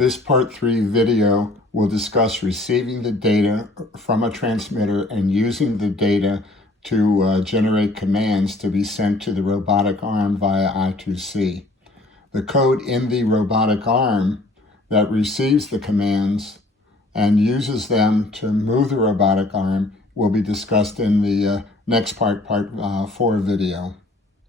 This Part 3 video will discuss receiving the data from a transmitter and using the data to generate commands to be sent to the robotic arm via I2C. The code in the robotic arm that receives the commands and uses them to move the robotic arm will be discussed in the next Part 4 video.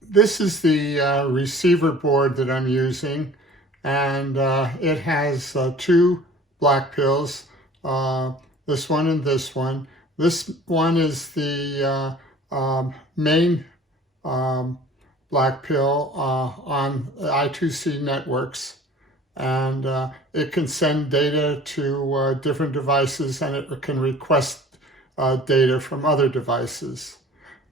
This is the receiver board that I'm using, and it has two black pills, this one and this one. This one is the main black pill on I2C networks, and it can send data to different devices, and it can request data from other devices.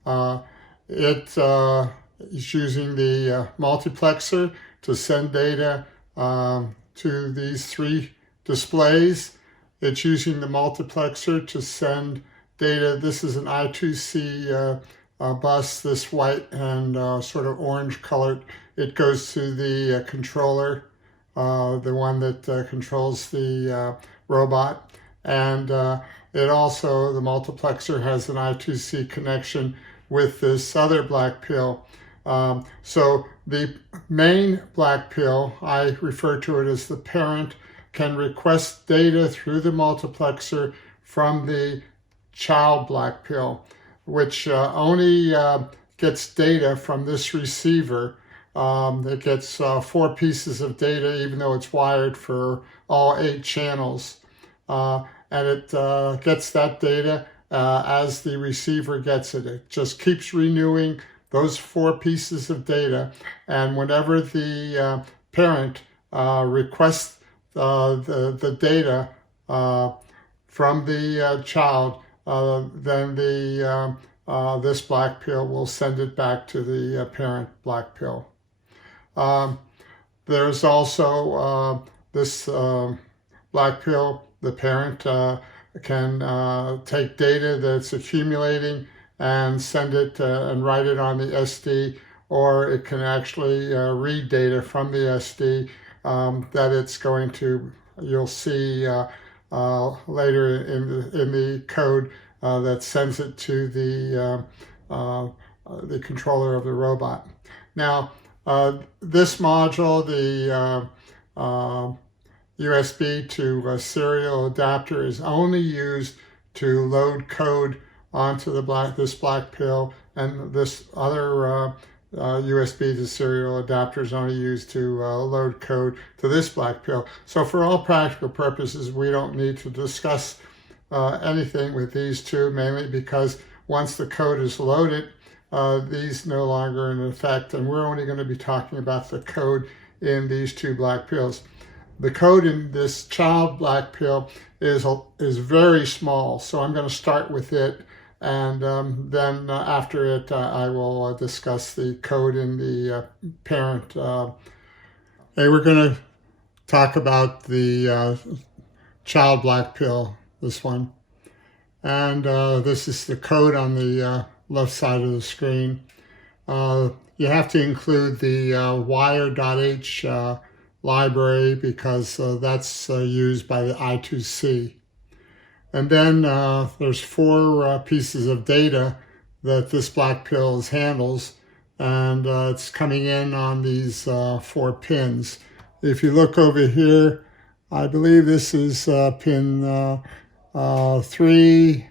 It is using the multiplexer to send data to these three displays. It's using the multiplexer to send data. This is an I2C bus, this white and sort of orange colored. It goes to the controller, the one that controls the robot. And it also, the multiplexer has an I2C connection with this other black pill. So the main black pill, I refer to it as the parent, can request data through the multiplexer from the child black pill, which only gets data from this receiver. It gets 4 pieces of data, even though it's wired for all 8 channels. And it gets that data as the receiver gets it. It just keeps renewing those 4 pieces of data, and whenever the parent requests the data from the child, then this black pill will send it back to the parent black pill. There's also this black pill. The parent can take data that's accumulating and send it and write it on the SD, or it can actually read data from the SD that it's going to, you'll see later in the code that sends it to the controller of the robot. Now, this module, the USB to serial adapter, is only used to load code onto this black pill, and this other USB to serial adapter is only used to load code to this black pill. So for all practical purposes, we don't need to discuss anything with these two, mainly because once the code is loaded, these no longer are in effect, and we're only going to be talking about the code in these 2 black pills. The code in this child black pill is very small, so I'm going to start with it, and then after it I will discuss the code in the parent. We're going to talk about the child black pill, this one, and this is the code on the left side of the screen. You have to include the wire.h library because that's used by the I2C. And then there's 4 pieces of data that this black pill handles, and it's coming in on these 4 pins. If you look over here, I believe this is pin 3,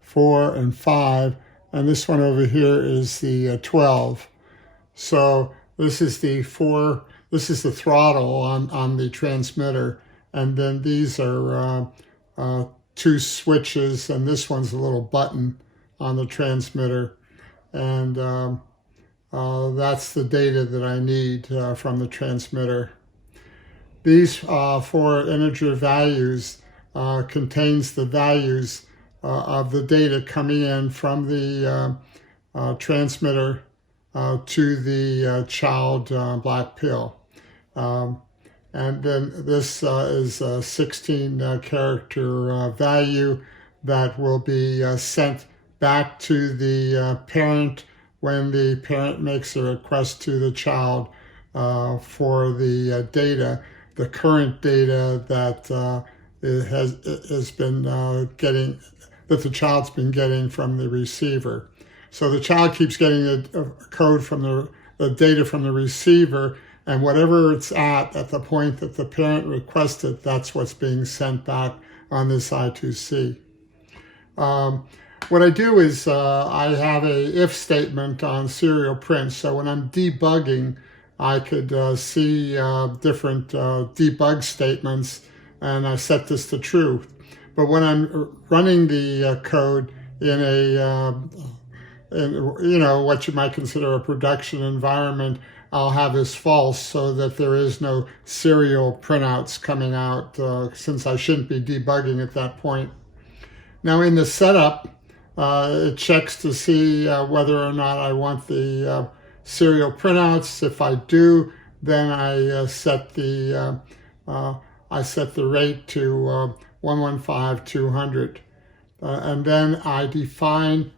4, and 5, and this one over here is the 12. So this is the throttle on the transmitter, and then these are 2 switches, and this one's a little button on the transmitter, and that's the data that I need from the transmitter. These 4 integer values contains the values of the data coming in from the transmitter to the child black pill. And then this is a 16 character value that will be sent back to the parent when the parent makes a request to the child for the data. the current data that has been getting, that the child's been getting from the receiver. So the child keeps getting a code from the data from the receiver, and whatever it's at the point that the parent requested, that's what's being sent back on this I2C. What I do is I have a if statement on serial print. So when I'm debugging, I could see different debug statements, and I set this to true. But when I'm running the code in a, what you might consider a production environment, I'll have this false so that there is no serial printouts coming out since I shouldn't be debugging at that point. Now in the setup, it checks to see whether or not I want the serial printouts. If I do, then I set the rate to 115/200, and then I define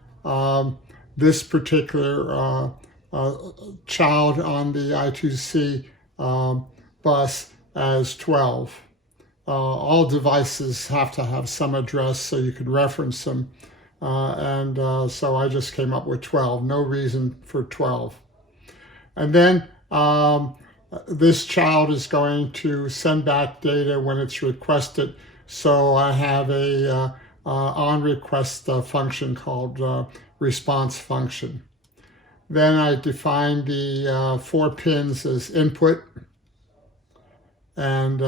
this particular child on the I2C bus as 12. All devices have to have some address so you can reference them. So I just came up with 12, no reason for 12. And then this child is going to send back data when it's requested. So I have a on request function called response function. Then I define the 4 pins as input, and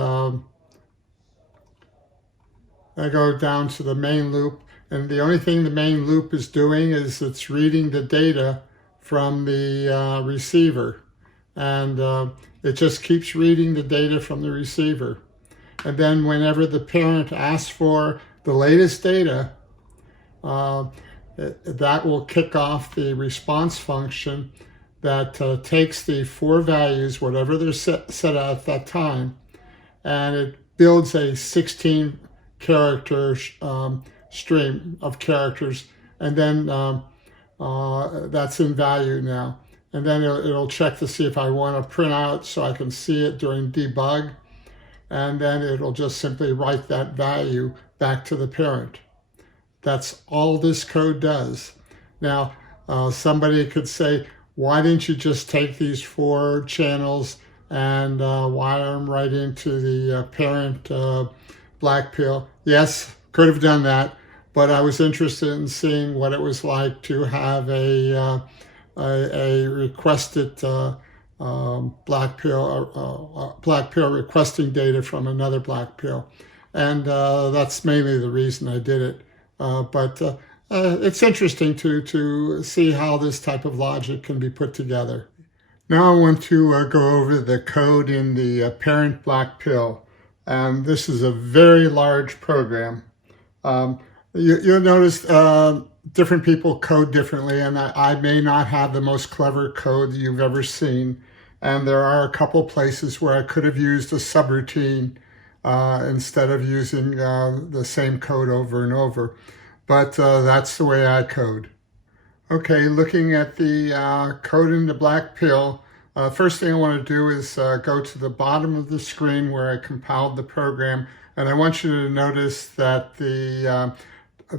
I go down to the main loop, and the only thing the main loop is doing is it's reading the data from the receiver, and it just keeps reading the data from the receiver. And then whenever the parent asks for the latest data, that will kick off the response function that takes the 4 values, whatever they're set at that time, and it builds a 16-character stream of characters, and then that's in value now. And then it'll check to see if I want to print out so I can see it during debug, and then it'll just simply write that value back to the parent. That's all this code does. Now, somebody could say, why didn't you just take these 4 channels and wire them right into the parent black pill? Yes, could have done that, but I was interested in seeing what it was like to have a requested black pill requesting data from another black pill, and that's mainly the reason I did it. But it's interesting to see how this type of logic can be put together. Now I want to go over the code in the parent black pill, and this is a very large program. You'll notice different people code differently, and I may not have the most clever code that you've ever seen, and there are a couple places where I could have used a subroutine instead of using the same code over and over. But that's the way I code. Okay, looking at the code in the black pill, first thing I want to do is go to the bottom of the screen where I compiled the program, and I want you to notice that the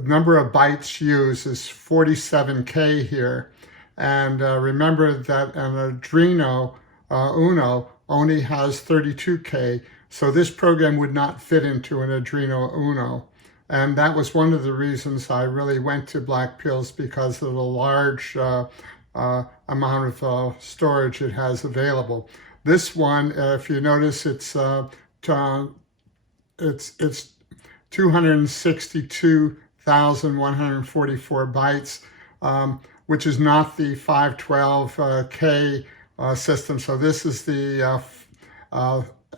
number of bytes used is 47K here. And remember that an Arduino Uno only has 32K, so this program would not fit into an Arduino Uno. And that was one of the reasons I really went to black pills, because of the large amount of storage it has available. This one, if you notice, it's 262,144 bytes, which is not the 512K system. So this is the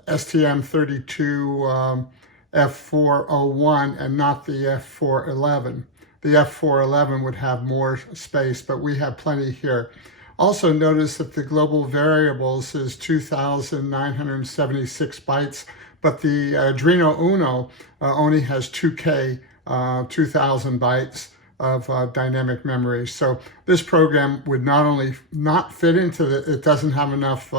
STM32F4 and not the F411. The F411 would have more space, but we have plenty here. Also notice that the global variables is 2,976 bytes, but the Arduino Uno only has 2K, 2,000 bytes. of dynamic memory. So this program would not only not fit into it doesn't have enough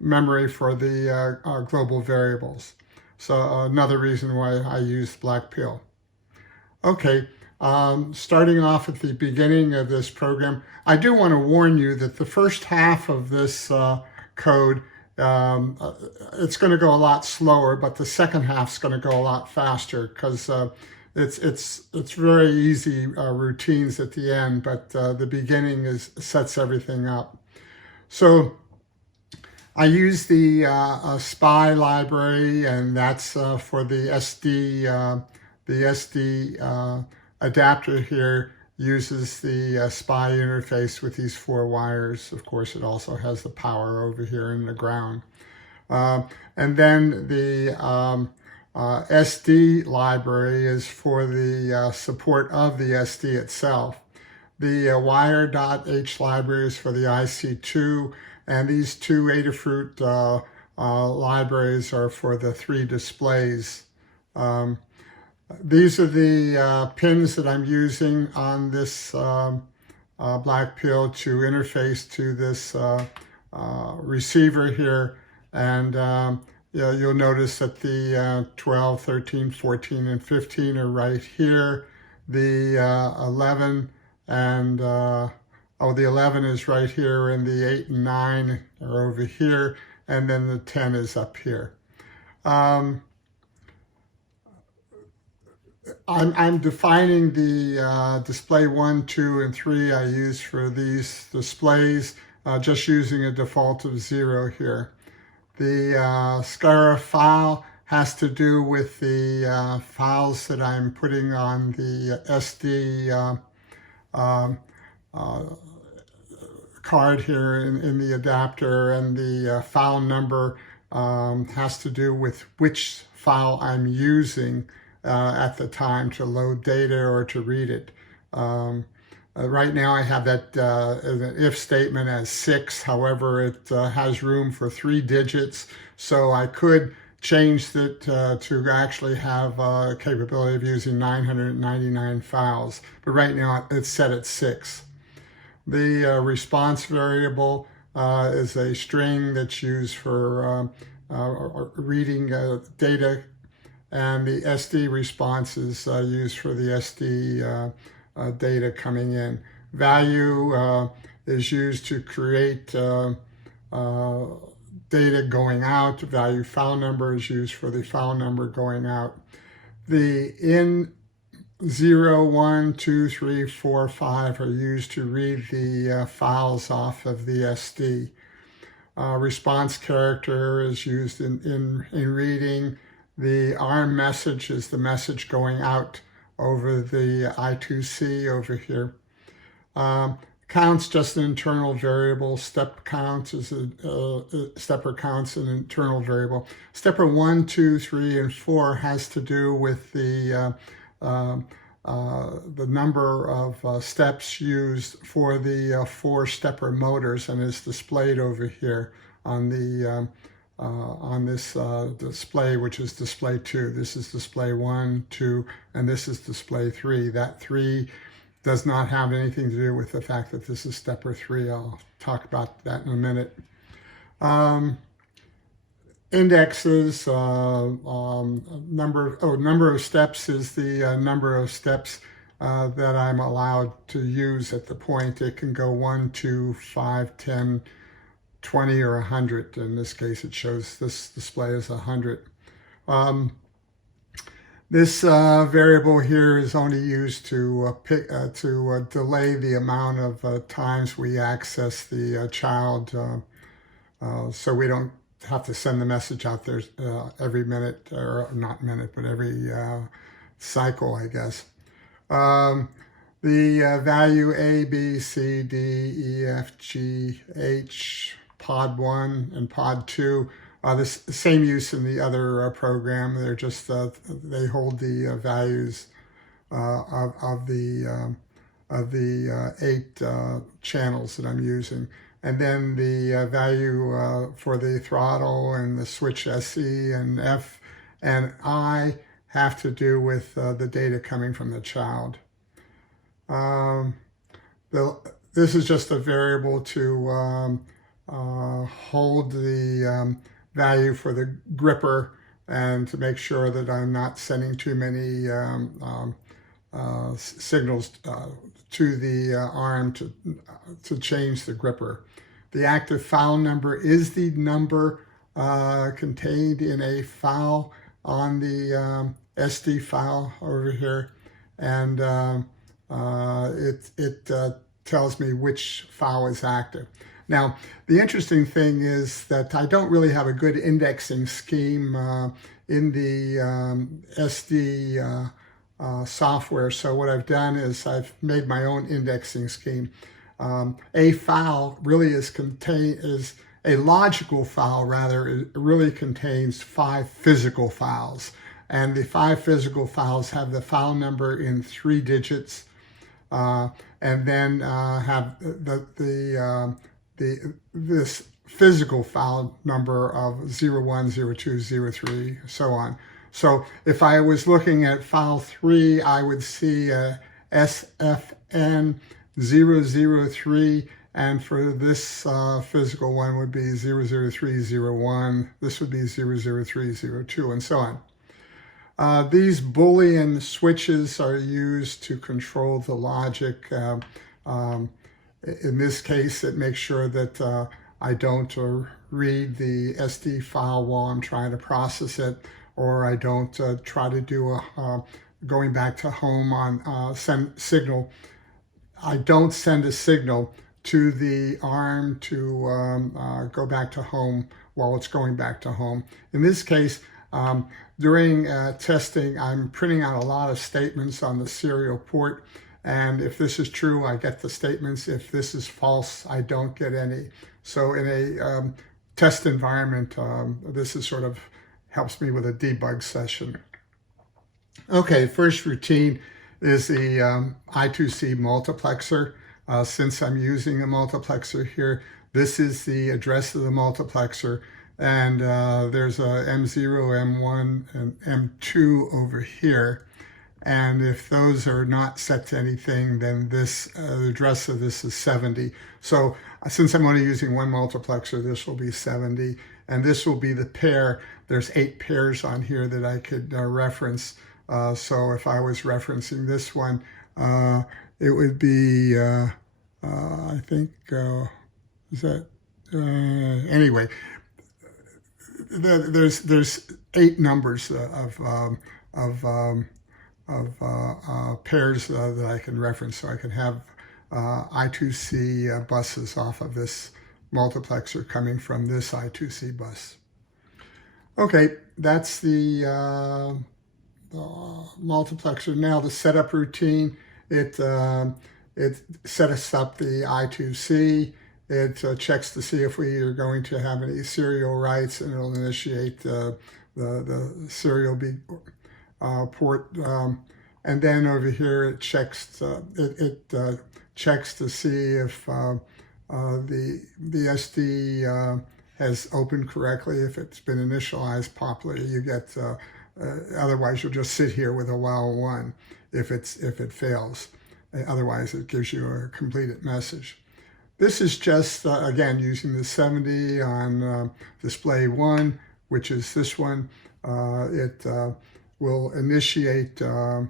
memory for the global variables. So another reason why I use Black Pill. Okay, starting off at the beginning of this program, I do want to warn you that the first half of this code, it's going to go a lot slower, but the second half is going to go a lot faster because it's very easy routines at the end, but the beginning sets everything up. So I use the SPY library, and that's for the SD adapter here uses the SPY interface with these 4 wires. Of course, it also has the power over here in the ground. And then the SD library is for the support of the SD itself. The wire.h library is for the IC2, and these 2 Adafruit libraries are for the 3 displays. These are the pins that I'm using on this Black Pill to interface to this receiver here. And you'll notice that the 12, 13, 14, and 15 are right here. The 11 and, the 11 is right here, and the 8 and 9 are over here, and then the 10 is up here. I'm defining the display 1, 2, and 3 I use for these displays, just using a default of 0 here. The SCARA file has to do with the files that I'm putting on the SD card here in the adapter, and the file number has to do with which file I'm using at the time to load data or to read it. Right now I have that an if statement as 6, however it has room for 3 digits, so I could change it to actually have capability of using 999 files, but right now it's set at 6. The response variable is a string that's used for reading data, and the SD response is used for the SD data coming in. Value is used to create data going out. Value file number is used for the file number going out. The in 0, 1, 2, 3, 4, 5 are used to read the files off of the SD. Response character is used in reading. The ARM message is the message going out over the I2C over here. Counts just an internal variable. Step counts is stepper counts an internal variable. Stepper 1, 2, 3, and 4 has to do with the number of steps used for the 4 stepper motors, and is displayed over here on the on this display, which is display 2. This is display 1, 2, and this is display 3. That 3 does not have anything to do with the fact that this is stepper 3. I'll talk about that in a minute. Indexes, number of steps is the number of steps that I'm allowed to use at the point. It can go 1, 2, 5, 10, 20, or 100. In this case, it shows this display as 100. This variable here is only used to delay the amount of times we access the child, so we don't have to send the message out there every minute, or not minute, but every cycle, I guess. The value A, B, C, D, E, F, G, H, pod 1 and pod 2, the same use in the other program. They're just, they hold the values of the 8 channels that I'm using. And then the value for the throttle and the switch SE and F and I have to do with the data coming from the child. This is just a variable to hold the value for the gripper and to make sure that I'm not sending too many signals to the arm to change the gripper. The active file number is the number contained in a file on the SD file over here, and it tells me which file is active. Now, the interesting thing is that I don't really have a good indexing scheme in the SD software. So what I've done is I've made my own indexing scheme. A file really is a logical file, rather. It really contains 5 physical files. And the 5 physical files have the file number in 3 digits, and then have this physical file number of 01, 02, 03, so on. So if I was looking at file 3, I would see SFN003, and for this physical one would be 00301. This would be 00302, and so on. These Boolean switches are used to control the logic. In this case, it makes sure that I don't read the SD file while I'm trying to process it, or I don't try to do going back to home on send signal. I don't send a signal to the arm to go back to home while it's going back to home. In this case, during testing, I'm printing out a lot of statements on the serial port, and if this is true, I get the statements. If this is false, I don't get any. So in a test environment, this is sort of helps me with a debug session. Okay, first routine is the I2C multiplexer. Since I'm using a multiplexer here, this is the address of the multiplexer, and there's a M0, M1, and M2 over here. And if those are not set to anything, then this the address of this is 70. So since I'm only using one multiplexer, this will be 70, and this will be the pair. There's 8 pairs on here that I could reference. So if I was referencing this one, it would be, I think, is that, anyway, there's 8 numbers of pairs that I can reference, so I can have I2C buses off of this multiplexer coming from this I2C bus. Okay, that's the multiplexer. Now the setup routine, it set us up the I2C. It checks to see if we are going to have any serial writes, and it'll initiate the serial port. And then over here it checks checks to see if the SD has opened correctly. If it's been initialized properly, you get. Otherwise, you'll just sit here with a while 1 if it fails. Otherwise, it gives you a completed message. This is just again using the 70 on display 1, which is this one. It will initiate the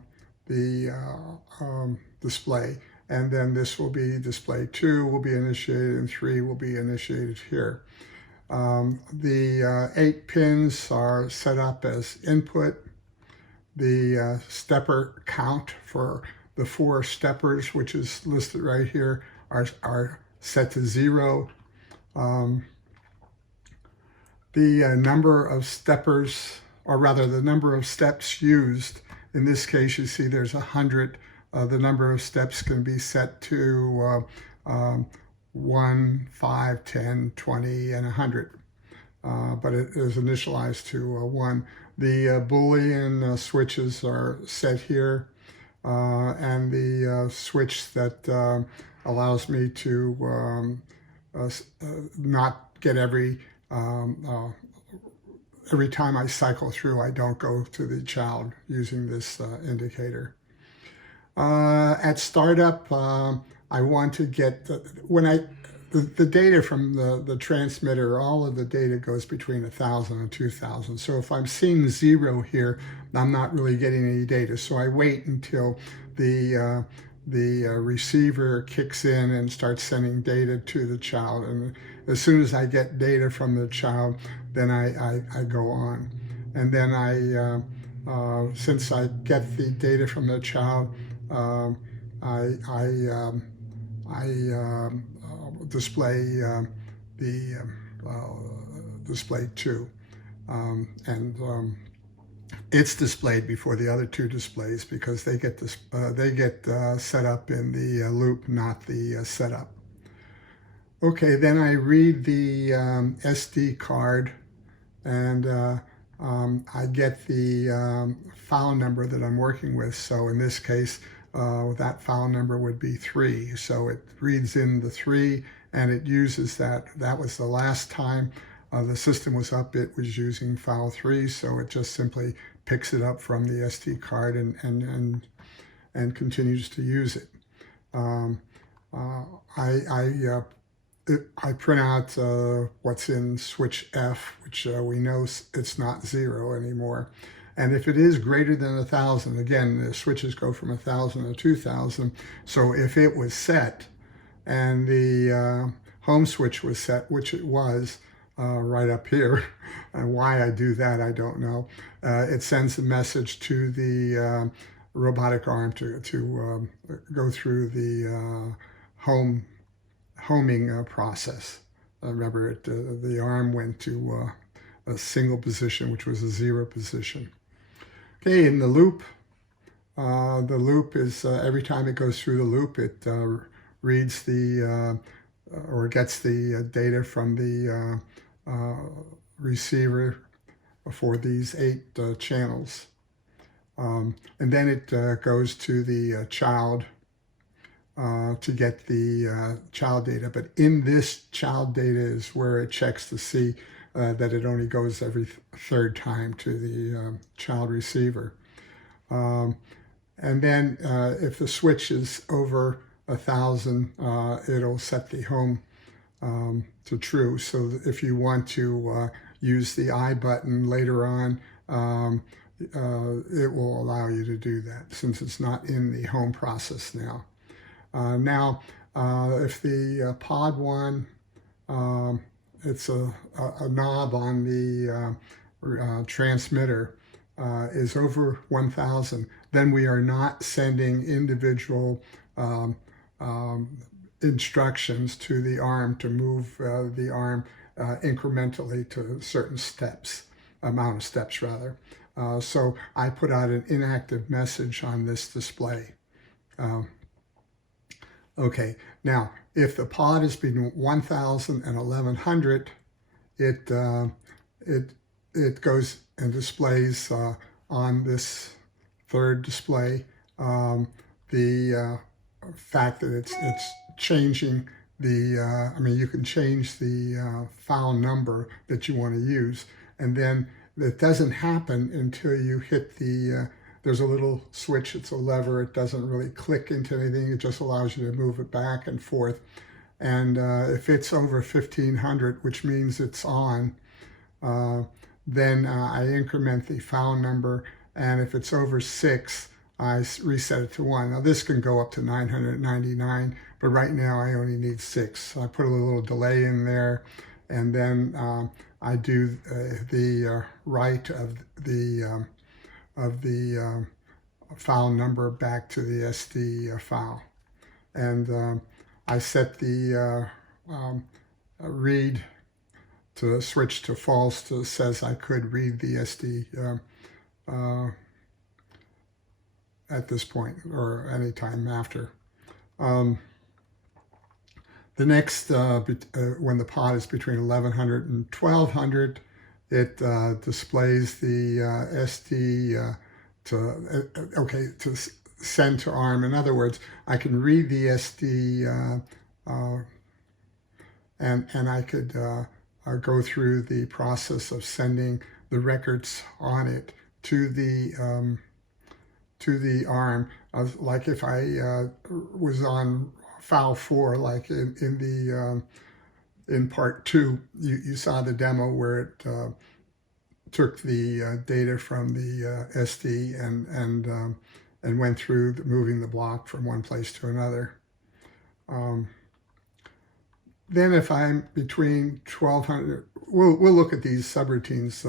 display, and then this will be display 2 will be initiated, and 3 will be initiated here. The 8 pins are set up as input. The stepper count for the 4 steppers, which is listed right here, are set to 0. The number of steppers, or rather the number of steps used, in this case you see there's 100. The number of steps can be set to 1, 5, 10, 20, and 100. But it is initialized to 1. The Boolean switches are set here, and the switch that allows me to not get every time I cycle through, I don't go to the child using this indicator. At startup, I want to get the data from the transmitter, all of the data goes between 1,000 and 2,000. So if I'm seeing 0 here, I'm not really getting any data. So I wait until the receiver kicks in and starts sending data to the child. And as soon as I get data from the child, then I go on. And then since I get the data from the child, I display display 2, and it's displayed before the other 2 displays because they get set up in the loop, not the setup. Okay, then I read the SD card, and I get the file number that I'm working with. So in this case, that file number would be 3. So it reads in the 3, and it uses that. That was the last time the system was up, it was using file 3. So it just simply picks it up from the SD card and continues to use it. I print out what's in switch F, which we know it's not 0 anymore. And if it is greater than 1,000, again, the switches go from 1,000 to 2,000. So if it was set and the home switch was set, which it was right up here, and why I do that, I don't know. It sends a message to the robotic arm to go through the homing process. Remember, the arm went to a single position, which was a 0 position. Okay, in the loop is every time it goes through the loop, it reads the or gets the data from the receiver for these 8 channels, and then it goes to the child to get the child data. But in this child data is where it checks to see that it only goes every 3rd time to the child receiver. And then if the switch is over 1,000, it'll set the home to true. So if you want to use the I button later on, it will allow you to do that since it's not in the home process now. If the pod 1, it's a knob on the transmitter, is over 1,000, then we are not sending individual instructions to the arm to move the arm incrementally to certain amount of steps rather. So I put out an inactive message on this display. Okay, now if the pod is between 1,000 and 1,100, it goes and displays on this 3rd display the fact that it's changing the. I mean, you can change the file number that you want to use, and then it doesn't happen until you hit the. There's a little switch, it's a lever, it doesn't really click into anything, it just allows you to move it back and forth. And if it's over 1,500, which means it's on, then I increment the file number, and if it's over 6, I reset it to 1. Now this can go up to 999, but right now I only need 6. So I put a little delay in there, and then I do the write of the file number back to the SD file. And I set the read to switch to false to says I could read the SD at this point or any time after. The next, when the pod is between 1,100 and 1,200, it displays the SD to send to ARM. In other words, I can read the SD and I could go through the process of sending the records on it to the to the arm, like if I was on file 4, like in part 2, you saw the demo where it took the data from the SD and went through moving the block from one place to another. Then if I'm between 1200, we'll look at these subroutines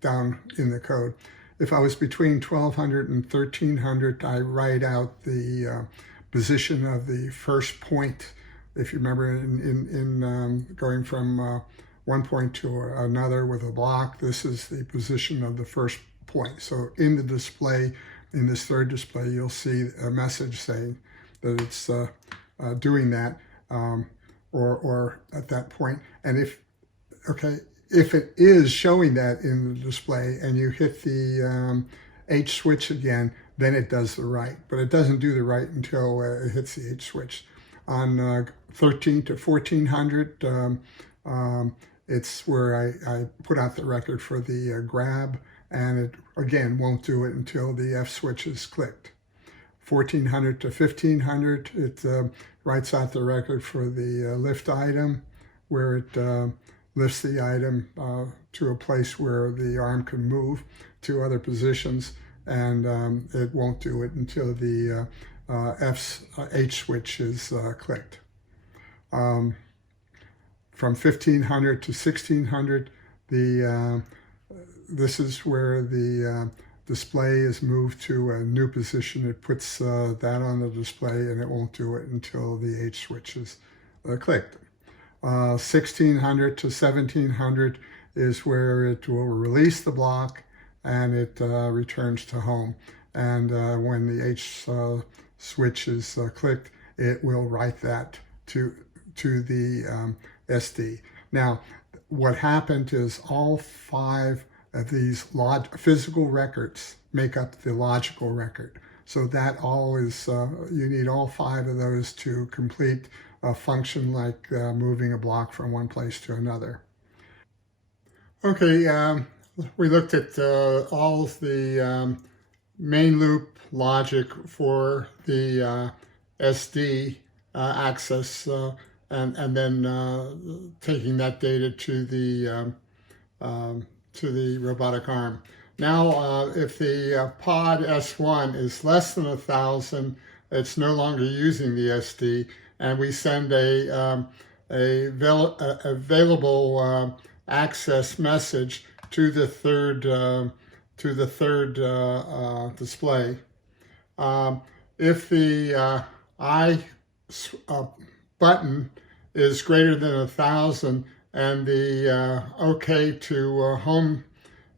down in the code. If I was between 1200 and 1300, I write out the position of the first point. If you remember in going from one point to another with a block, this is the position of the first point. So in the display, in this third display, you'll see a message saying that it's doing that. Or at that point. And if it is showing that in the display and you hit the H switch again, then it does the write. But it doesn't do the write until it hits the H switch. On 13 to 1400, it's where I put out the record for the grab, and it again won't do it until the F switch is clicked. 1400 to 1500, it writes out the record for the lift item, where it lifts the item to a place where the arm can move to other positions, and it won't do it until the H switch is clicked. From 1500 to 1600, this is where the display is moved to a new position. It puts that on the display, and it won't do it until the H switch is clicked. 1600 to 1700 is where it will release the block, and it returns to home. And when the H switch is clicked, it will write that to the SD. Now, what happened is all 5 of these physical records make up the logical record. So that all is, you need all 5 of those to complete a function like moving a block from one place to another. Okay, we looked at all of the main loop logic for the SD access and then taking that data to the robotic arm. Now, if the pod S1 is less than 1,000, it's no longer using the SD, and we send a available access message to the third display. If the I button is greater than 1,000 and the OK to home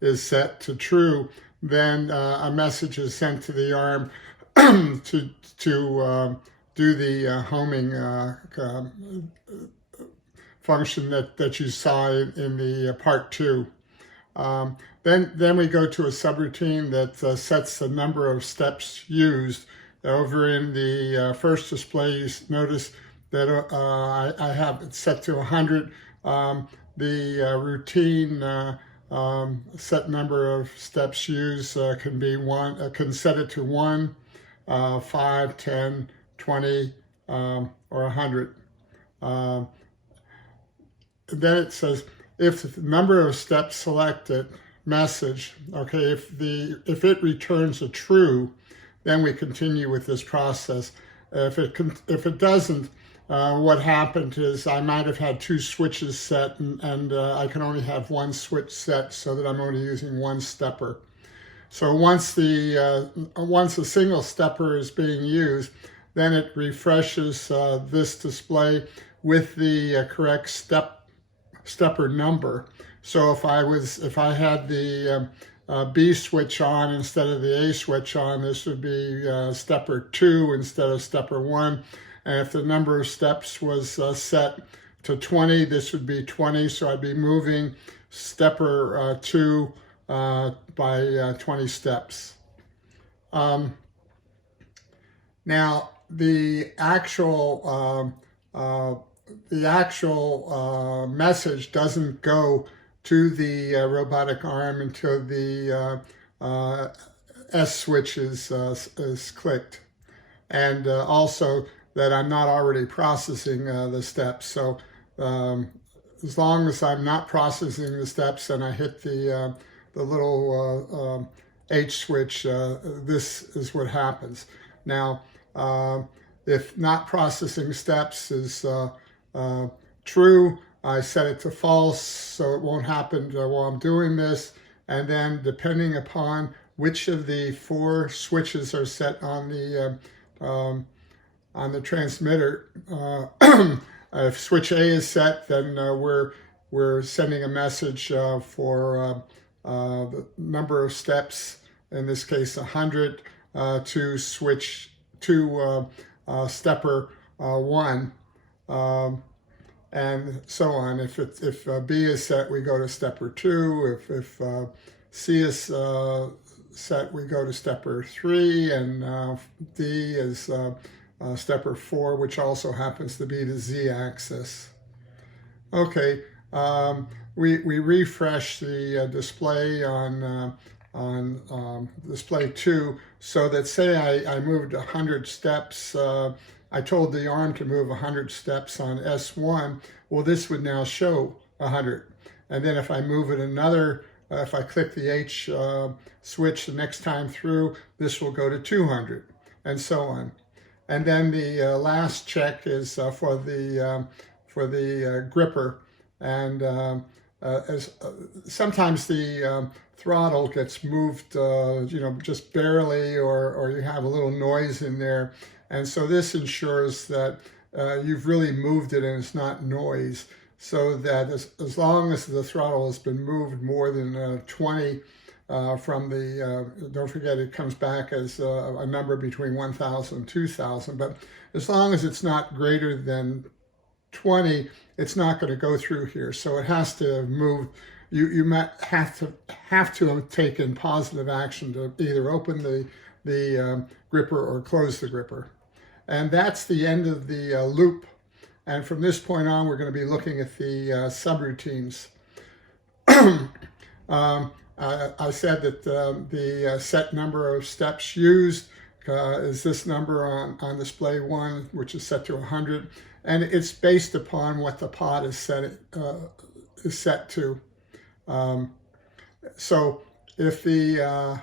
is set to true, then a message is sent to the arm to do the homing function that you saw in the part 2. Then we go to a subroutine that sets the number of steps used. Over in the first display, you notice that I have it set to 100. The routine set number of steps used can be can set it to 1, 5, 10, 20, or 100. Then it says if the number of steps selected message, okay, if it returns a true, then we continue with this process. If it doesn't, what happened is I might have had 2 switches set, and I can only have 1 switch set, so that I'm only using 1 stepper. So once a single stepper is being used, then it refreshes this display with the correct stepper number. So if I had the B switch on instead of the A switch on, this would be stepper 2 instead of stepper 1. And if the number of steps was set to 20, this would be 20. So I'd be moving stepper 2 by 20 steps. Now the actual message doesn't go to the robotic arm until the S switch is clicked, and also that I'm not already processing the steps. So as long as I'm not processing the steps and I hit the little H switch, this is what happens. Now, if not processing steps is true, I set it to false, so it won't happen while I'm doing this. And then depending upon which of the 4 switches are set on the transmitter, if switch A is set, then we're sending a message for the number of steps, in this case 100, to switch to stepper 1, and so on. If B is set, we go to stepper 2. If C is set, we go to stepper 3, and D is stepper 4, which also happens to be the Z-axis. Okay, we refresh the display on display 2, so that say I moved 100 steps. I told the arm to move 100 steps on S1. Well, this would now show 100. And then if I move it another, if I click the H switch the next time through, this will go to 200, and so on. And then the last check is for the gripper, and sometimes the throttle gets moved, just barely, or you have a little noise in there. And so this ensures that you've really moved it and it's not noise, so that as long as the throttle has been moved more than 20 from the, don't forget it comes back as a number between 1,000 and 2,000, but as long as it's not greater than 20, it's not going to go through here. So it has to move. You might have to have taken positive action to either open the gripper or close the gripper. And that's the end of the loop. And from this point on, we're going to be looking at the subroutines. I said that the set number of steps used is this number on display 1, which is set to 100. And it's based upon what the pod is set to. So if the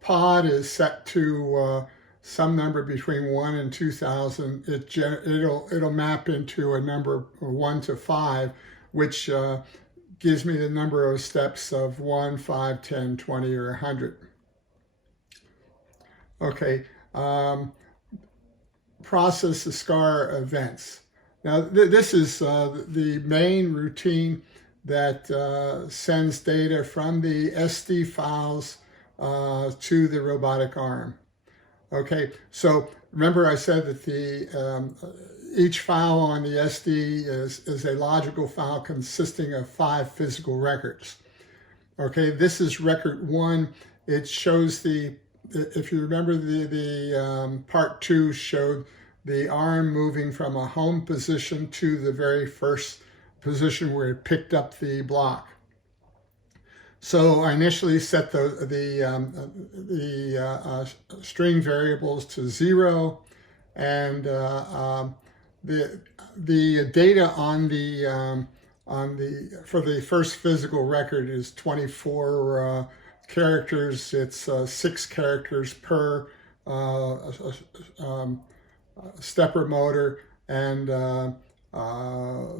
pod is set to some number between 1 and 2,000, it'll map into a number 1 to 5, which gives me the number of steps of 1, 5, 10, 20, or 100. Okay, process the SCARA events. Now this is the main routine that sends data from the SD files to the robotic arm. Okay, so remember I said that each file on the SD is a logical file consisting of 5 physical records. Okay, this is record 1. It shows if you remember the part 2 showed the arm moving from a home position to the very first position where it picked up the block. So I initially set the string variables to 0, and the data for the first physical record is 24 characters. It's 6 characters per stepper motor, and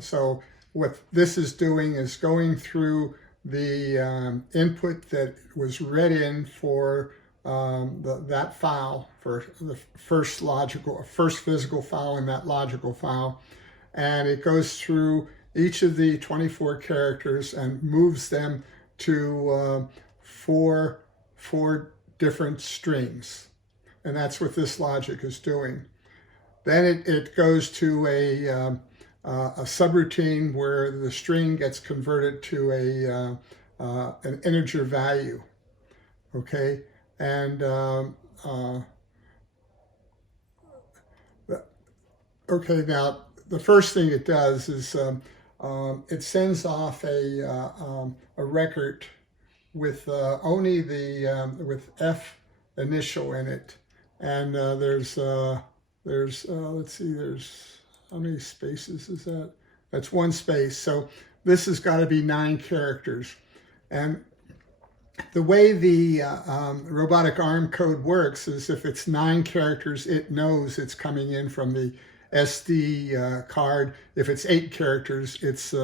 so what this is doing is going through the input that was read in for that file, for the first physical file in that logical file, and it goes through each of the 24 characters and moves them to four different strings, and that's what this logic is doing. Then it goes to a subroutine where the string gets converted to an integer value. Okay, and okay, now the first thing it does is it sends off a record with only with F initial in it. And there's let's see, there's, how many spaces is that? That's one space. So this has got to be 9 characters. And the way the robotic arm code works is if it's 9 characters, it knows it's coming in from the SD card. If it's 8 characters, it's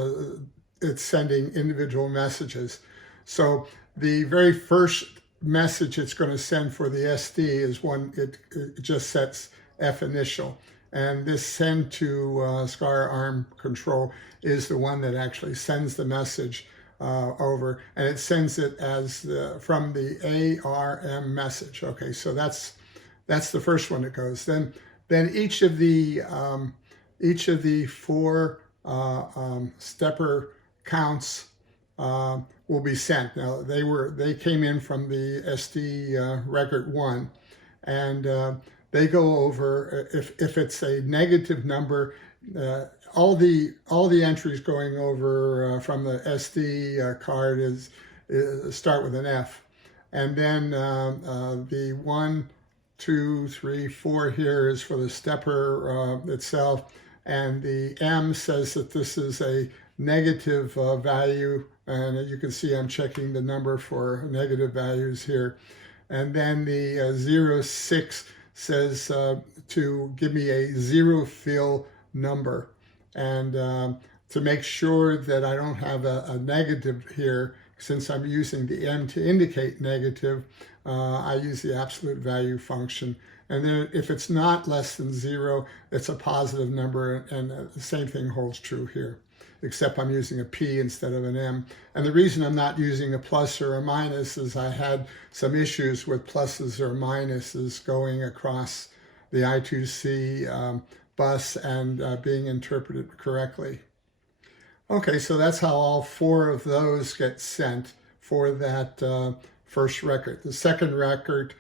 sending individual messages. So the very first message it's going to send for the SD is one, it just sets F initial. And this send to SCARA arm control is the one that actually sends the message over, and it sends it as from the ARM message. Okay, so that's the first one that goes. Then each of the 4 stepper counts will be sent. Now they came in from the SD record 1, and they go over, if it's a negative number, all the entries going over from the SD card is start with an F, and then the 1, 2, 3, 4 here is for the stepper itself, and the M says that this is a negative value, and you can see I'm checking the number for negative values here, and then the 06 says to give me a 0 fill number. And to make sure that I don't have a negative here, since I'm using the M to indicate negative, I use the absolute value function. And then if it's not less than 0, it's a positive number, and the same thing holds true here, except I'm using a P instead of an M. And the reason I'm not using a plus or a minus is I had some issues with pluses or minuses going across the I2C bus and being interpreted correctly. Okay, so that's how all 4 of those get sent for that first record. The second record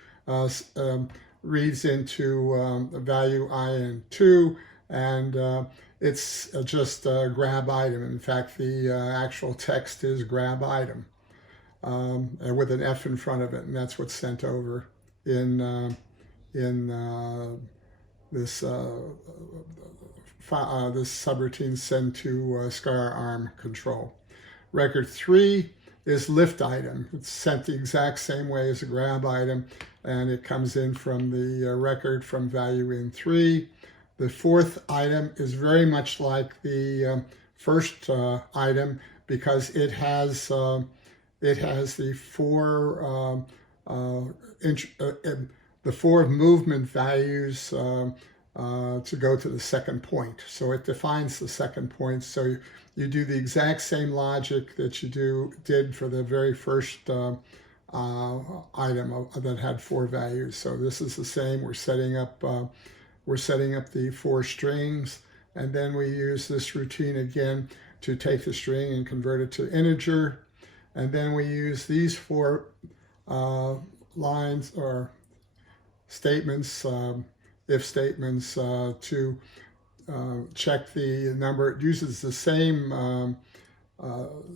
reads into the value IN2, and it's just a grab item. In fact, the actual text is grab item and with an F in front of it, and that's what's sent over in this subroutine send to SCARA arm control. Record 3 is lift item. It's sent the exact same way as a grab item, and it comes in from the record from value in 3. The 4th item is very much like the first item because it has the 4 movement values to go to the second point. So it defines the second point. So you do the exact same logic that you did for the very first item that had 4 values. So this is the same. We're setting up the 4 strings, and then we use this routine again to take the string and convert it to integer, and then we use these 4 lines or statements, if statements, to check the number. It uses the same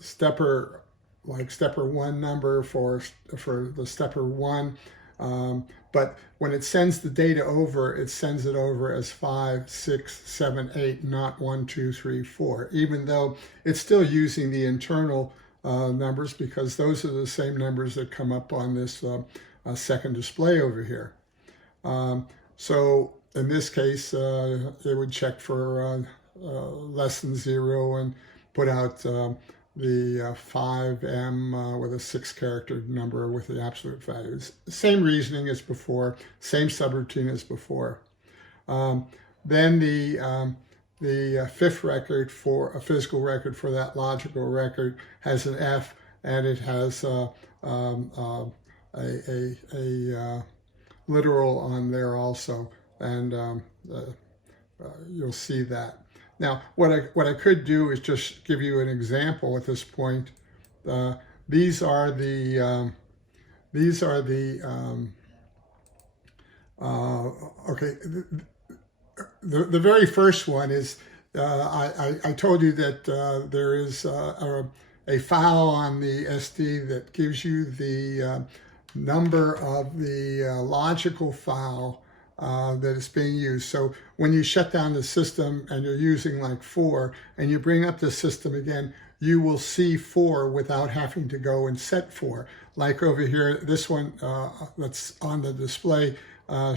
stepper, like stepper 1 number for the stepper 1, but when it sends the data over, it sends it over as 5, 6, 7, 8, not 1, 2, 3, 4, even though it's still using the internal numbers, because those are the same numbers that come up on this second display over here. So in this case, it would check for less than 0 and put out the 5M with a 6-character number with the absolute values. Same reasoning as before, same subroutine as before. Then the 5th record, for a physical record for that logical record, has an F, and it has a literal on there also, and you'll see that. Now, what I could do is just give you an example at this point. These are the okay. The very first one is I told you that there is a file on the SD that gives you the number of the logical file that is being used. So when you shut down the system and you're using like 4 and you bring up the system again, you will see 4 without having to go and set 4. Like over here, this one that's on the display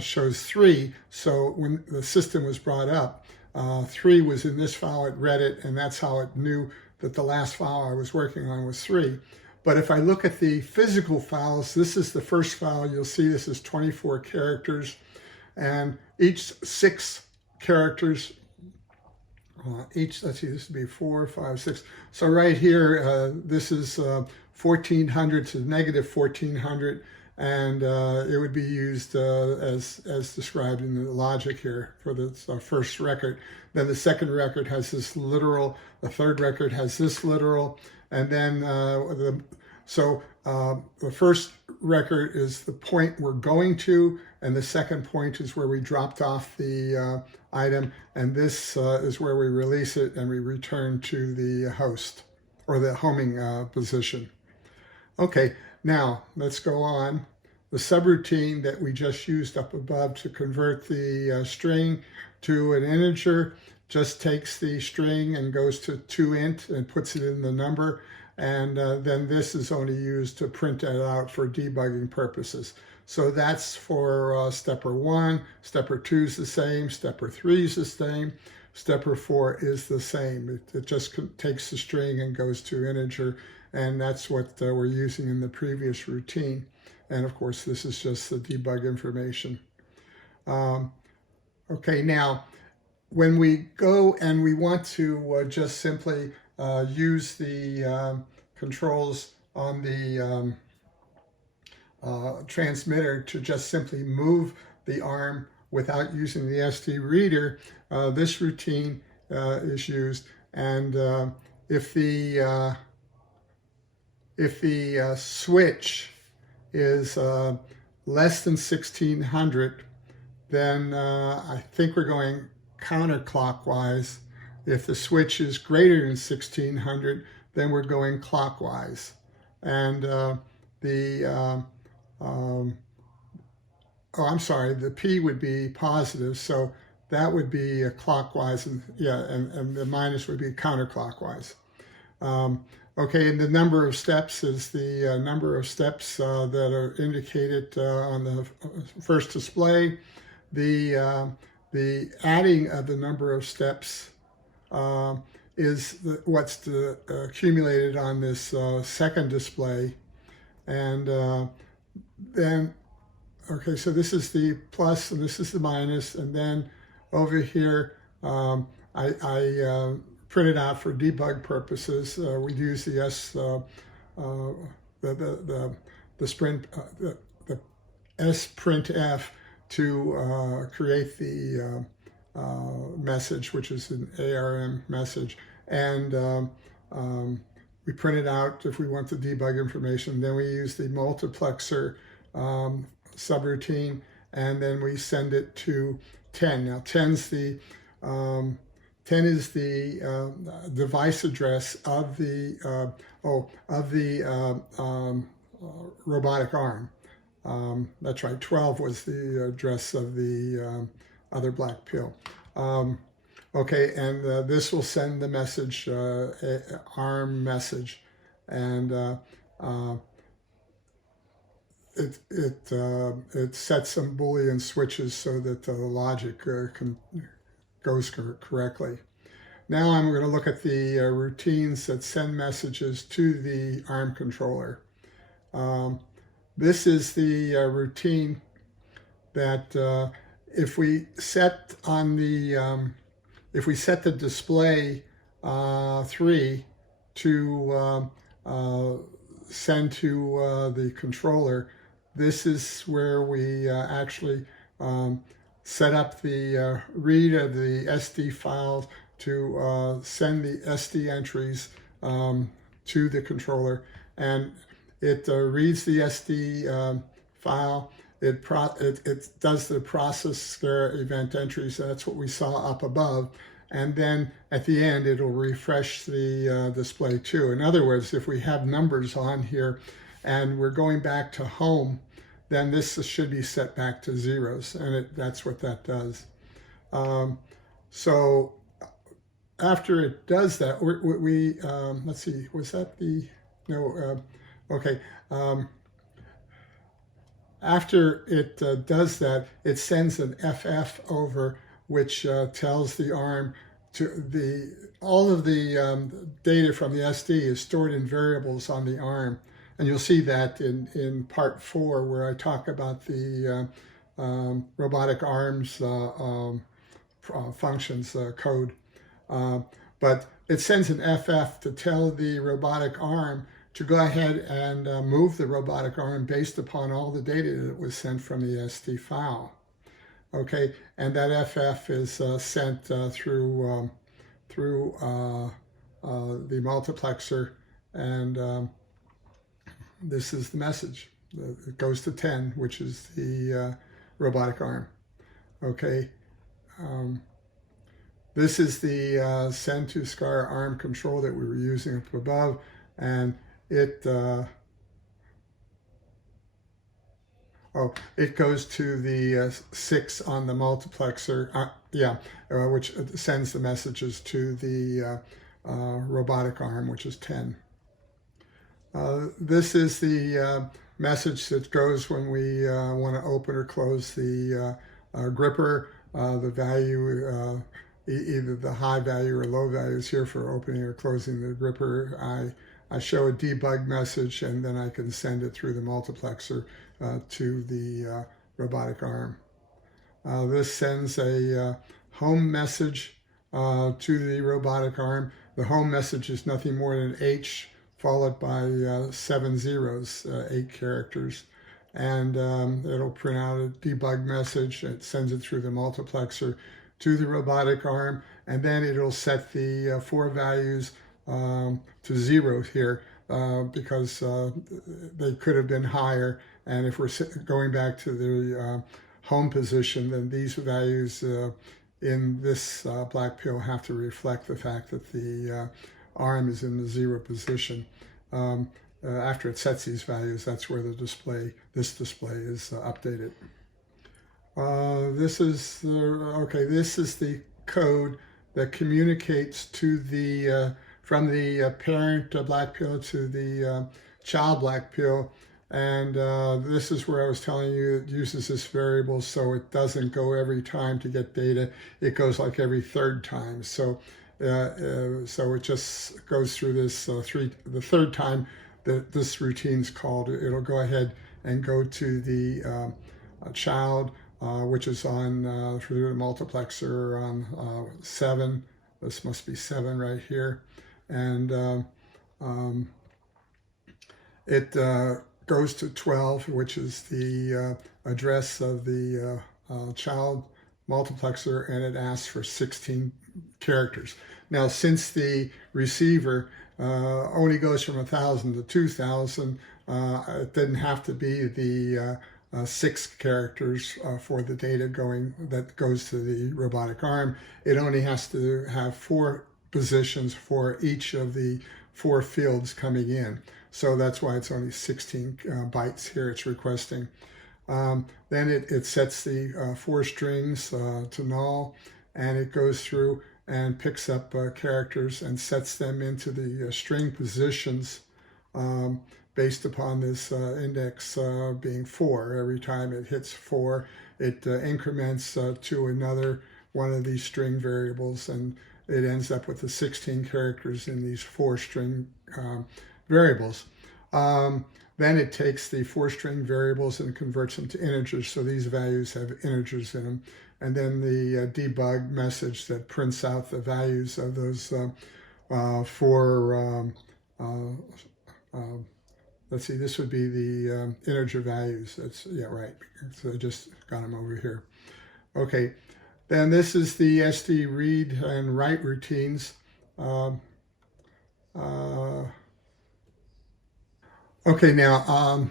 shows 3. So when the system was brought up, 3 was in this file, it read it, and that's how it knew that the last file I was working on was 3. But if I look at the physical files, this is the first file. You'll see this is 24 characters, and each 6 characters, let's see, this would be 4, 5, 6. So right here, this is 1400 to negative 1400, and it would be used as described in the logic here for the first record. Then the second record has this literal, the third record has this literal, and then the first record is the point we're going to, and the second point is where we dropped off the item, and this is where we release it and we return to the host or the homing position. Okay, now let's go on. The subroutine that we just used up above to convert the string to an integer just takes the string and goes to toInt and puts it in the number, and then this is only used to print it out for debugging purposes. So that's for stepper 1, stepper 2 is the same, stepper 3 is the same, stepper 4 is the same. It just takes the string and goes to integer, and that's what we're using in the previous routine. And of course, this is just the debug information. Okay, now, when we go and we want to just simply use the controls on the transmitter to just simply move the arm without using the SD reader, this routine is used. And if the switch is less than 1600, then I think we're going counterclockwise. If the switch is greater than 1600, then we're going clockwise. And the P would be positive, so that would be clockwise, and and the minus would be counterclockwise. Okay, and the number of steps is the number of steps that are indicated on the first display. The adding of the number of steps is what's accumulated on this second display. And then, okay, so this is the plus and this is the minus, and then over here I printed out for debug purposes. We'd use the SPrintf to create the message, which is an ARM message, and we print it out if we want the debug information. Then we use the multiplexer subroutine, and then we send it to 10. Now 10 is the device address of the robotic arm. That's right. 12 was the address of the other black pill. Okay, and this will send the message, ARM message, and it sets some Boolean switches so that the logic goes correctly. Now I'm going to look at the routines that send messages to the ARM controller. This is the routine that if we set on the if we set the display 3 to send to the controller, this is where we actually set up the read of the SD file to send the SD entries to the controller, and it reads the SD file. It does the process SCARA event entries. That's what we saw up above. And then at the end, it'll refresh the display too. In other words, if we have numbers on here and we're going back to home, then this should be set back to zeros, and that's what that does. So after it does that, let's see, was that the, no, okay. After it does that, it sends an FF over, which tells the ARM to all of the data from the SD is stored in variables on the ARM. And you'll see that in part 4, where I talk about the robotic arms functions code. But it sends an FF to tell the robotic arm to go ahead and move the robotic arm based upon all the data that was sent from the SD file. Okay, and that FF is sent through the multiplexer, and this is the message. It goes to 10, which is the robotic arm. Okay, this is the send to SCARA arm control that we were using up above, and it goes to the 6 on the multiplexer, which sends the messages to the robotic arm, which is 10. This is the message that goes when we want to open or close the gripper. The value, either the high value or low value, is here for opening or closing the gripper. I show a debug message, and then I can send it through the multiplexer to the robotic arm. This sends a home message to the robotic arm. The home message is nothing more than H followed by 7 zeros, 8 characters. And it'll print out a debug message. It sends it through the multiplexer to the robotic arm, and then it'll set the 4 values to 0 here because they could have been higher. And if we're going back to the home position, then these values in this black pill have to reflect the fact that the arm is in the 0 position. After it sets these values, that's where this display is updated. This is the code that communicates to the from the parent black pill to the child black pill, and this is where I was telling you it uses this variable, so it doesn't go every time to get data. It goes like every 3rd time. So it just goes through this the 3rd time that this routine's called. It'll go ahead and go to the child, which is on through the multiplexer on 7. This must be 7 right here, and it goes to 12, which is the address of the child multiplexer, and it asks for 16 characters. Now, since the receiver only goes from 1,000 to 2,000, it didn't have to be the 6 characters for the data that goes to the robotic arm. It only has to have 4 positions for each of the 4 fields coming in. So that's why it's only 16 bytes here it's requesting. Then it sets the 4 strings to null, and it goes through and picks up characters and sets them into the string positions based upon this index being 4. Every time it hits 4, it increments to another one of these string variables, and it ends up with the 16 characters in these 4 string variables. Then it takes the 4 string variables and converts them to integers, so these values have integers in them. And then the debug message that prints out the values of those 4, let's see, this would be the integer values. That's, yeah, right. So I just got them over here. Okay, then this is the SD read and write routines. Okay, now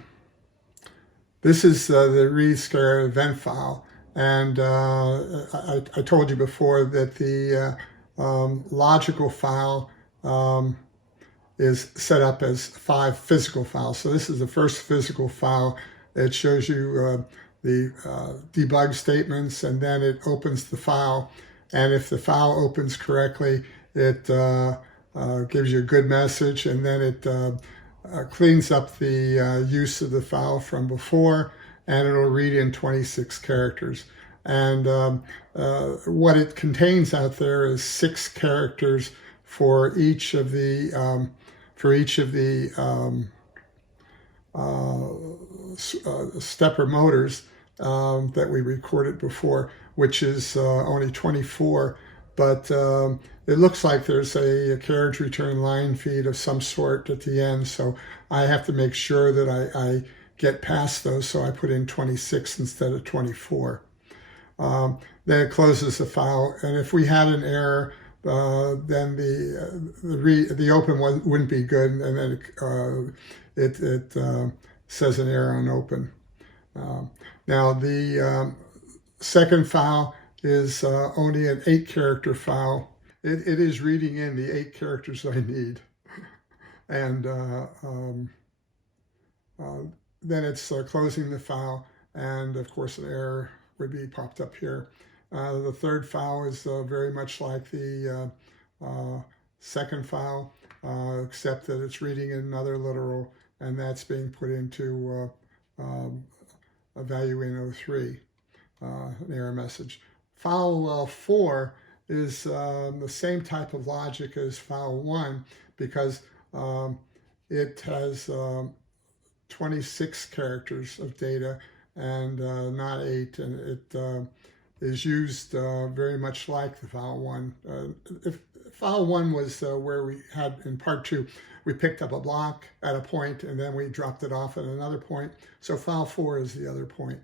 this is the readscare event file, and I told you before that the logical file is set up as 5 physical files. So this is the first physical file. It shows you the debug statements, and then it opens the file. And if the file opens correctly, it gives you a good message, and then it cleans up the use of the file from before, and it'll read in 26 characters. And what it contains out there is 6 characters for each of the stepper motors that we recorded before, which is only 24. But it looks like there's a carriage return line feed of some sort at the end, so I have to make sure that I get past those, so I put in 26 instead of 24. Then it closes the file, and if we had an error, then the open one wouldn't be good, and then it says an error on open. Now the second file is only an 8-character file. It is reading in the 8 characters I need, and then it's closing the file, and of course an error would be popped up here. The third file is very much like the second file, except that it's reading in another literal, and that's being put into a value in 03, an error message. File 4 is the same type of logic as file 1, because it has 26 characters of data and not 8, and it is used very much like the file 1. If file 1 was where we had in part 2, we picked up a block at a point and then we dropped it off at another point. So file 4 is the other point.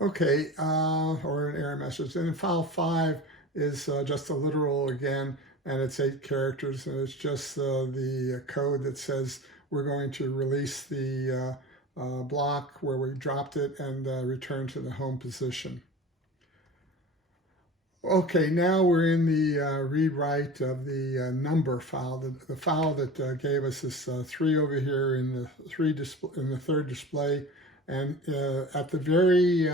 Okay, or an error message. And then file 5 is just a literal again, and it's 8 characters, and it's just the code that says we're going to release the block where we dropped it and return to the home position. Okay, now we're in the read-write of the number file, the file that gave us this 3 over here in the third display, and at the very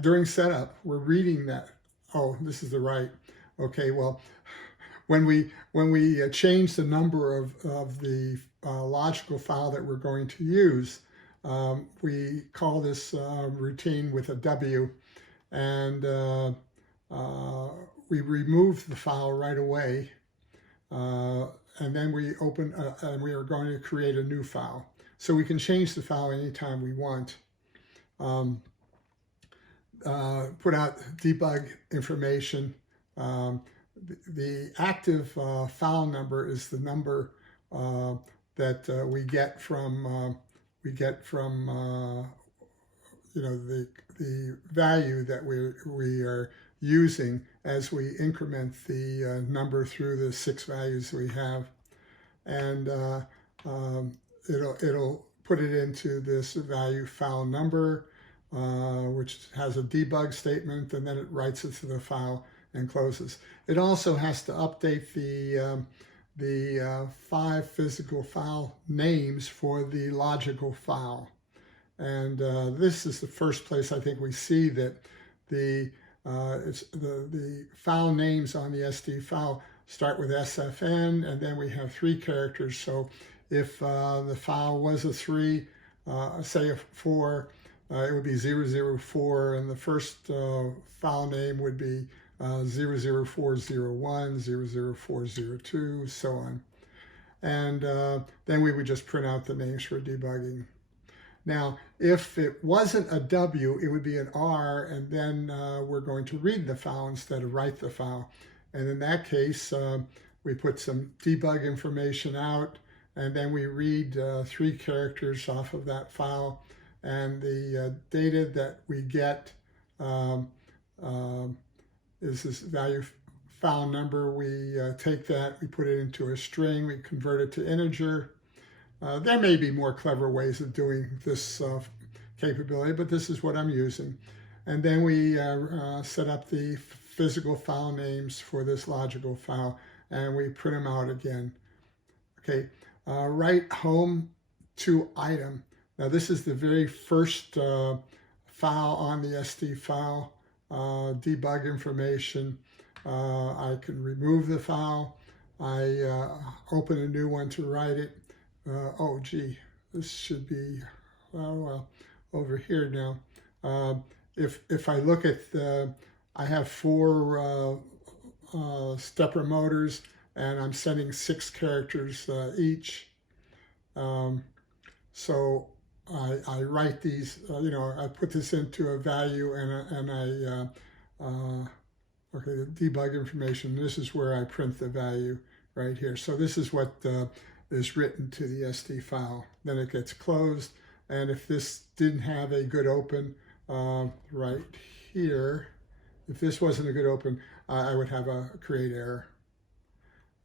during setup, we're reading that. Oh, this is the right. Okay, well, when we change the number of the logical file that we're going to use, we call this routine with a W, and we remove the file right away, and then we open, and we are going to create a new file. So we can change the file anytime we want. Put out debug information. The active file number is the number that we get from you know, the value that we are using as we increment the number through the 6 values we have, and it'll put it into this value file number, which has a debug statement, and then it writes it to the file and closes. It also has to update the 5 physical file names for the logical file, and this is the first place I think we see that the file names on the SD file start with SFN, and then we have 3 characters. So if the file was a 3, say a 4, it would be 004, and the first file name would be 00401, 00402, so on. And then we would just print out the names for debugging. Now, if it wasn't a W, it would be an R, and then we're going to read the file instead of write the file. And in that case, we put some debug information out, and then we read 3 characters off of that file. And the data that we get is this value file number. We take that, we put it into a string, we convert it to integer. There may be more clever ways of doing this capability, but this is what I'm using. And then we set up the physical file names for this logical file, and we print them out again. Okay, write home to item. Now this is the very first file on the SD file, debug information. I can remove the file. I open a new one to write it. Oh gee, this should be, oh well, over here now. If I look at the, I have 4 stepper motors, and I'm sending 6 characters each. So I write these, I put this into a value, and okay, the debug information, this is where I print the value right here. So this is what is written to the SD file. Then it gets closed, and if this didn't have a good open right here, if this wasn't a good open, I would have a create error.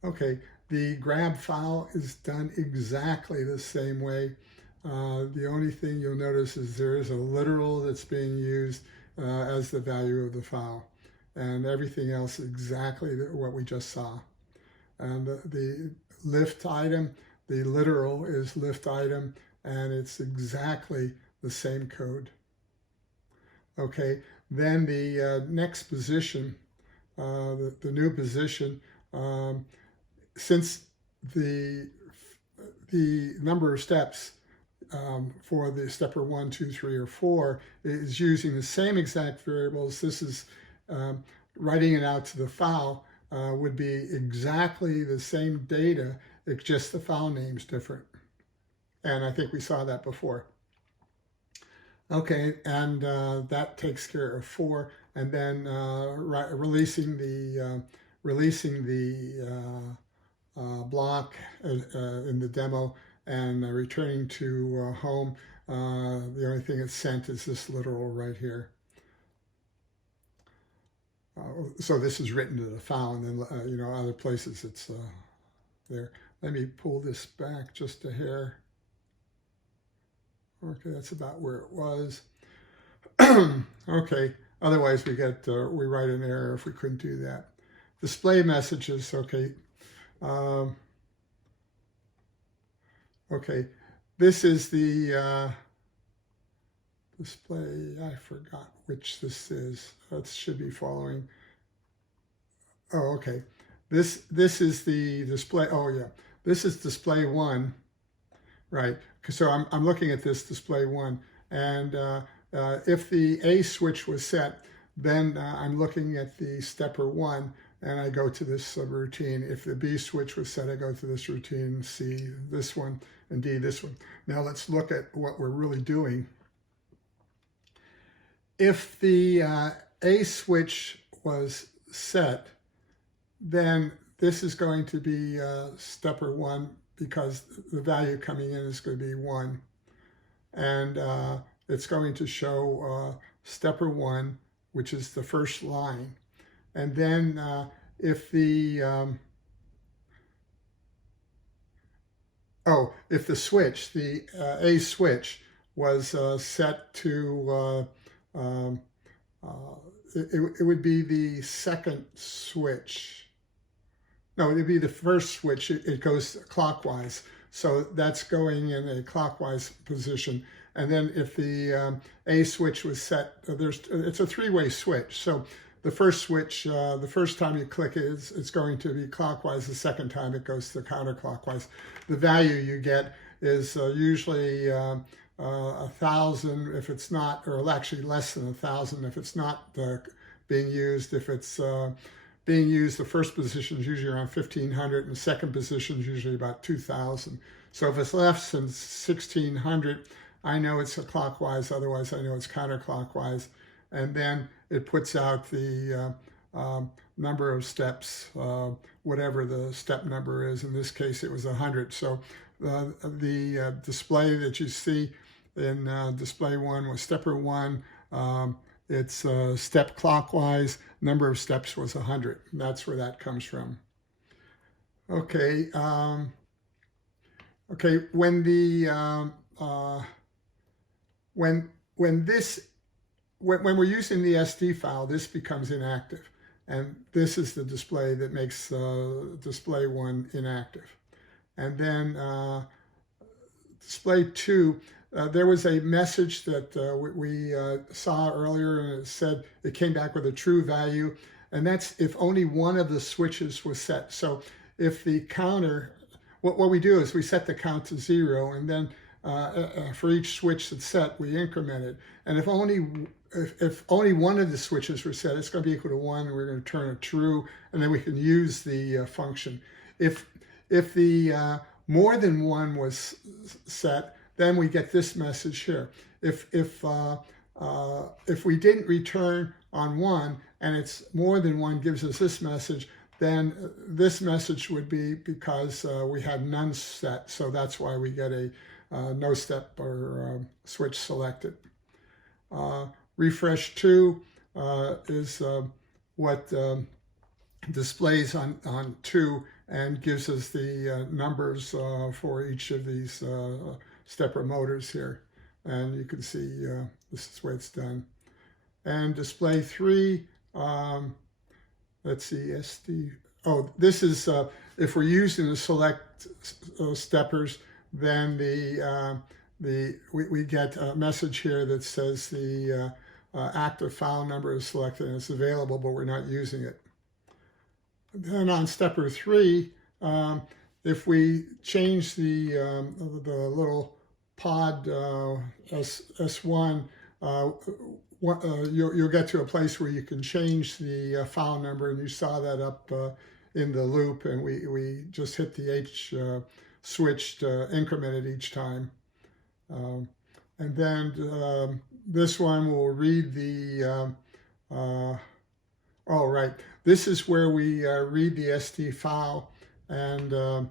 Okay, the grab file is done exactly the same way. The only thing you'll notice is there is a literal that's being used as the value of the file, and everything else is exactly what we just saw. And the lift item, the literal is lift item, and it's exactly the same code. Okay, then the next position, the new position, since the number of steps for the stepper 1, 2, 3, or 4 is using the same exact variables, this is writing it out to the file would be exactly the same data, it's just the file name's different. And I think we saw that before. Okay, and that takes care of 4, and then releasing the block in the demo and returning to home. The only thing it's sent is this literal right here. So this is written to the file, and then other places it's there. Let me pull this back just a hair. Okay, that's about where it was. Okay, otherwise we write an error if we couldn't do that. Display messages, okay. Okay, this is the display, I forgot which this is. That should be following. Oh, okay. This is the display, oh yeah. This is display 1, right? So I'm looking at this display 1, and if the A switch was set, then I'm looking at the stepper 1, and I go to this routine. If the B switch was set, I go to this routine, C this one, and D this one. Now let's look at what we're really doing. If the A switch was set, then this is going to be stepper 1, because the value coming in is going to be 1. And it's going to show stepper 1, which is the first line. And then if the if the switch, the A switch was set to, it would be the second switch. No, it'd be the first switch. It goes clockwise. So that's going in a clockwise position. And then if the A switch was set, it's a 3-way switch. So the first switch, the first time you click it, it's going to be clockwise. The second time it goes to counterclockwise. The value you get is usually 1,000 if it's not, or actually less than 1,000 if it's not being used. If it's being used, the first position is usually around 1,500, and the second position is usually about 2,000. So if it's less than 1,600, I know it's a clockwise, otherwise I know it's counterclockwise. And then it puts out the number of steps, whatever the step number is. In this case, it was 100. So the display that you see in display 1 was stepper 1. It's step clockwise. Number of steps was 100. That's where that comes from. Okay. Okay. When the when we're using the SD file, this becomes inactive, and this is the display that makes display 1 inactive. And then display 2, there was a message that we saw earlier, and it said it came back with a true value, and that's if only one of the switches was set. So if the counter, what we do is we set the count to 0, and then for each switch that's set, we increment it. And if only one of the switches were set, it's going to be equal to 1. We're going to turn it true, and then we can use the function. If the more than one was set, then we get this message here. If we didn't return on 1 and it's more than 1 gives us this message, then this message would be because we had none set. So that's why we get a no step or switch selected. Refresh 2 is what displays on 2 and gives us the numbers for each of these stepper motors here. And you can see this is the way it's done. And display 3, let's see, this is, if we're using the select steppers, then we get a message here that says the active file number is selected and it's available, but we're not using it. Then on stepper 3, if we change the little pod S1, you'll get to a place where you can change the file number, and you saw that up in the loop, and we just hit the H switch to increment it each time. And then this one will read the, this is where we read the SD file, and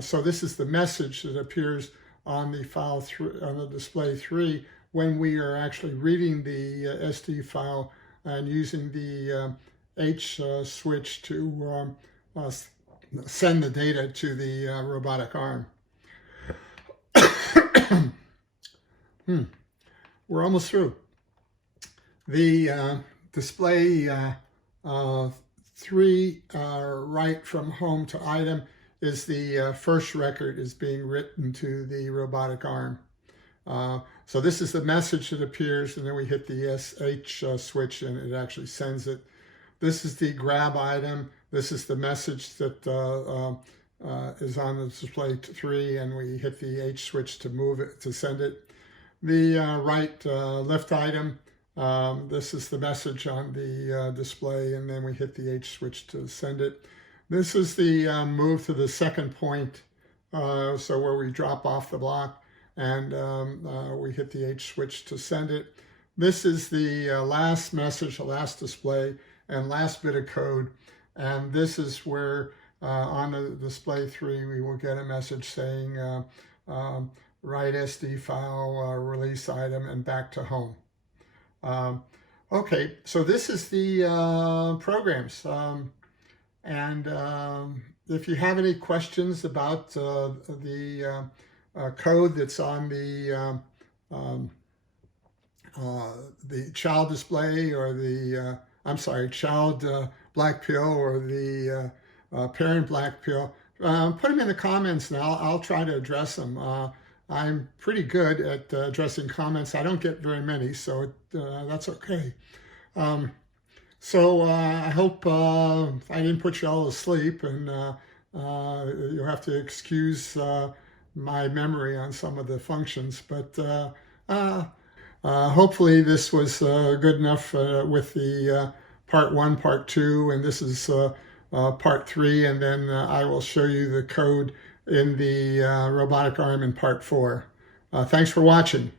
so this is the message that appears on the file on the display 3 when we are actually reading the SD file and using the H switch to send the data to the robotic arm. We're almost through. The display 3 write from home to item is the first record is being written to the robotic arm. So this is the message that appears, and then we hit the SH switch and it actually sends it. This is the grab item. This is the message that is on the display 3, and we hit the H switch to move it, to send it. The right lift item, this is the message on the display, and then we hit the H switch to send it. This is the move to the second point, so where we drop off the block, and we hit the H switch to send it. This is the last message, the last display, and last bit of code. And this is where on the display 3, we will get a message saying write SD file, release item, and back to home. Okay, so this is the programs. And if you have any questions about the code that's on the child display, or the, child black pill, or the parent black pill, put them in the comments and I'll try to address them. I'm pretty good at addressing comments. I don't get very many, so that's okay. So I hope I didn't put you all to sleep, and you'll have to excuse my memory on some of the functions, but hopefully this was good enough with the part 1, part 2, and this is part 3, and then I will show you the code in the robotic arm in part 4. Thanks for watching.